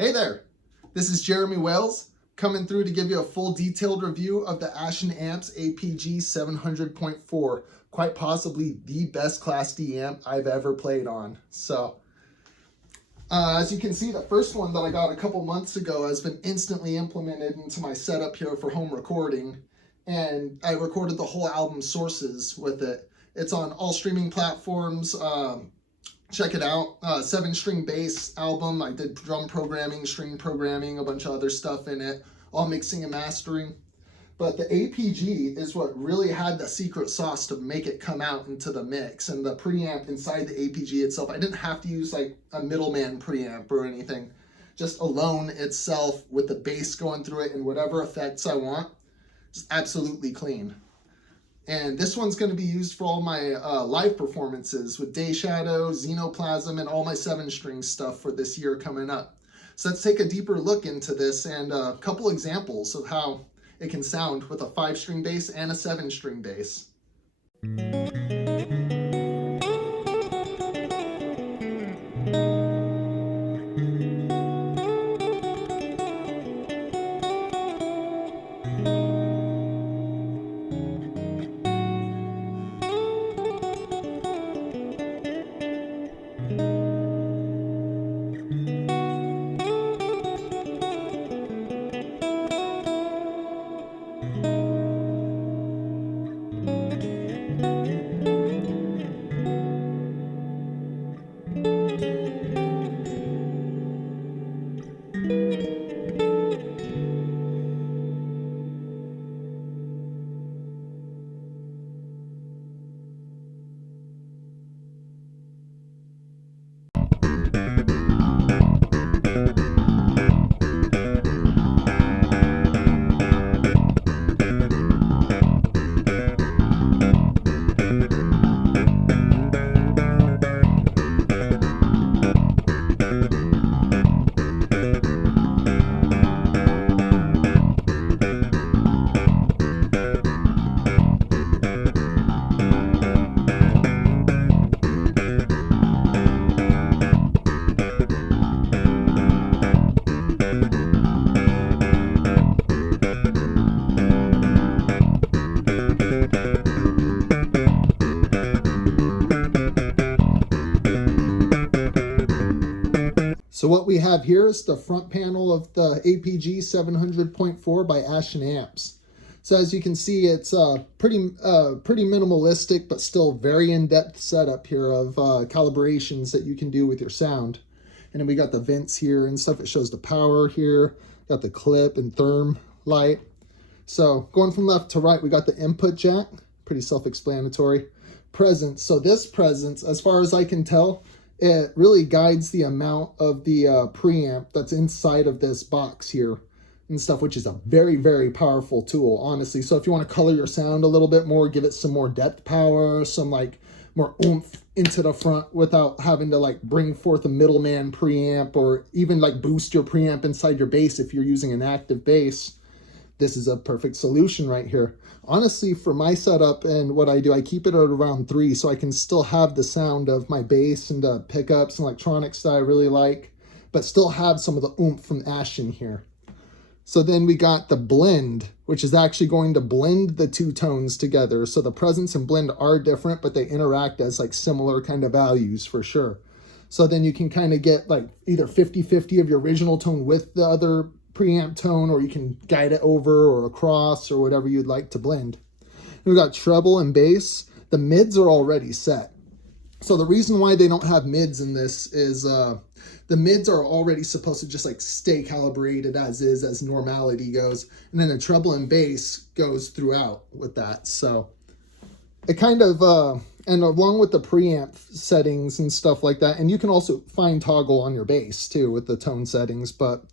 Hey there, this is Jeremy Wells coming through to give you a full detailed review of the Ahen Amps APG 700.4, quite possibly the best Class D amp I've ever played on. So, as you can see, the first one that I got a couple months ago has been instantly implemented into my setup here for home recording, and I recorded the whole album Sources with it. It's on all streaming platforms. Check it out. 7-string bass album. I did drum programming, string programming, a bunch of other stuff in it, all mixing and mastering. But the APG is what really had the secret sauce to make it come out into the mix. And the preamp inside the APG itself, I didn't have to use like a middleman preamp or anything. Just alone itself with the bass going through it and whatever effects I want. Just absolutely clean. And this one's going to be used for all my live performances with Day Shadow, Xenoplasm, and all my 7-string stuff for this year coming up. So let's take a deeper look into this and a couple examples of how it can sound with a 5-string bass and a 7-string bass. So what we have here is the front panel of the APG 700.4 by Ashen Amps. So as you can see, it's pretty minimalistic, but still very in-depth setup here of calibrations that you can do with your sound. And then we got the vents here and stuff. It shows the power here. Got the clip and therm light. So going from left to right, we got the input jack. Pretty self-explanatory. Presence. So this presence, as far as I can tell, it really guides the amount of the preamp that's inside of this box here and stuff, which is a very, very powerful tool, honestly. So if you want to color your sound a little bit more, give it some more depth power, some like more oomph into the front without having to like bring forth a middleman preamp or even like boost your preamp inside your bass if you're using an active bass, this is a perfect solution right here. Honestly, for my setup and what I do, I keep it at around 3 so I can still have the sound of my bass and the pickups and electronics that I really like, but still have some of the oomph from Ashen here. So then we got the blend, which is actually going to blend the two tones together. So the presence and blend are different, but they interact as like similar kind of values for sure. So then you can kind of get like either 50-50 of your original tone with the other preamp tone, or you can guide it over or across or whatever you'd like to blend. And we got treble and bass. The mids are already set. So the reason why they don't have mids in this is the mids are already supposed to just like stay calibrated as is, as normality goes. And then the treble and bass goes throughout with that. So it kind of, and along with the preamp settings and stuff like that, and you can also fine toggle on your bass too with the tone settings, but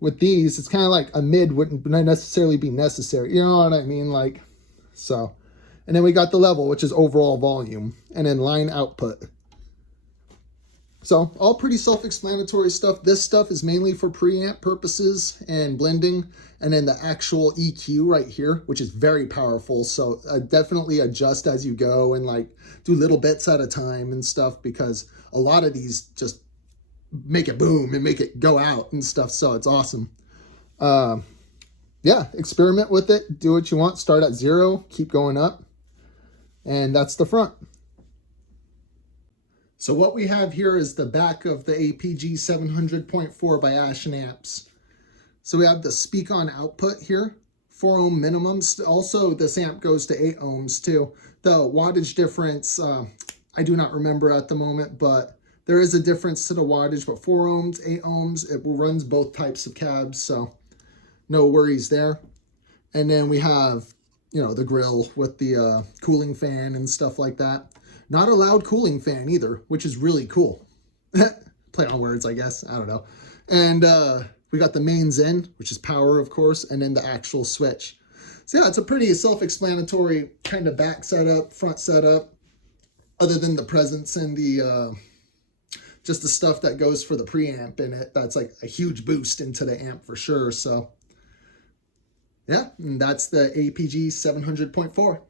with these, it's kind of like a mid wouldn't necessarily be necessary. You know what I mean? Like, so, and then we got the level, which is overall volume, and then line output. So all pretty self-explanatory stuff. This stuff is mainly for preamp purposes and blending, and then the actual EQ right here, which is very powerful. So definitely adjust as you go and like do little bits at a time and stuff, because a lot of these just make it boom and make it go out and stuff. So it's awesome. Yeah, experiment with it. Do what you want. Start at 0, keep going up. And that's the front. So what we have here is the back of the APG 700.4 by Ashen Amps. So we have the speak on output here, 4 ohm minimums. Also, this amp goes to 8 ohms too. The wattage difference, I do not remember at the moment, but there is a difference to the wattage, but 4 ohms, 8 ohms, it runs both types of cabs, so no worries there. And then we have, you know, the grill with the cooling fan and stuff like that. Not a loud cooling fan either, which is really cool. Play on words, I guess. I don't know. And we got the mains in, which is power, of course, and then the actual switch. So yeah, it's a pretty self-explanatory kind of back setup, front setup, other than the presence and the just the stuff that goes for the preamp in it. That's like a huge boost into the amp for sure. So yeah, and that's the APG 700.4.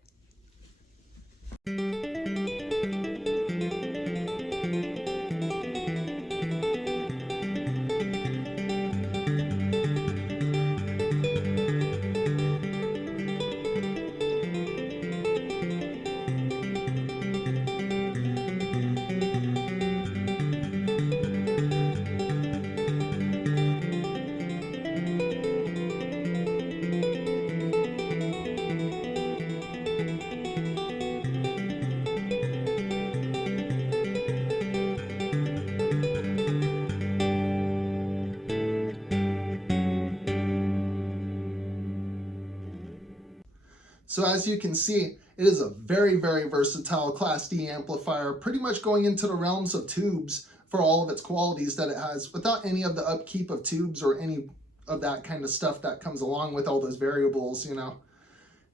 So as you can see, it is a very, very versatile Class D amplifier, pretty much going into the realms of tubes for all of its qualities that it has, without any of the upkeep of tubes or any of that kind of stuff that comes along with all those variables, you know.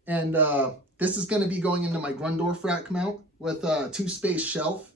And this is going to be going into my Grundorf rack mount with a 2-space shelf.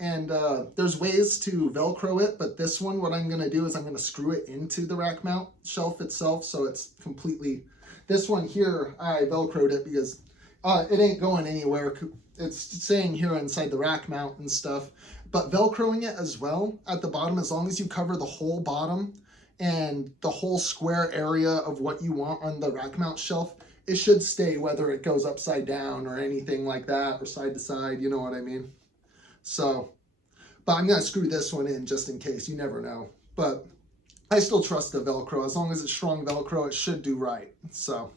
And there's ways to Velcro it, but this one, what I'm going to do is I'm going to screw it into the rack mount shelf itself, so it's completely... This one here, I Velcroed it because it ain't going anywhere. It's staying here inside the rack mount and stuff. But Velcroing it as well at the bottom, as long as you cover the whole bottom and the whole square area of what you want on the rack mount shelf, it should stay whether it goes upside down or anything like that, or side to side, you know what I mean? So, but I'm going to screw this one in just in case. You never know. But I still trust the Velcro. As long as it's strong Velcro, it should do right. So,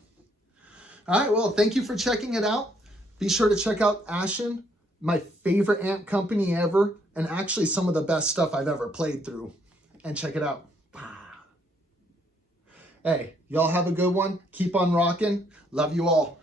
all right, well, thank you for checking it out. Be sure to check out Ashen, my favorite amp company ever, and actually some of the best stuff I've ever played through. And check it out. Hey, y'all have a good one. Keep on rocking. Love you all.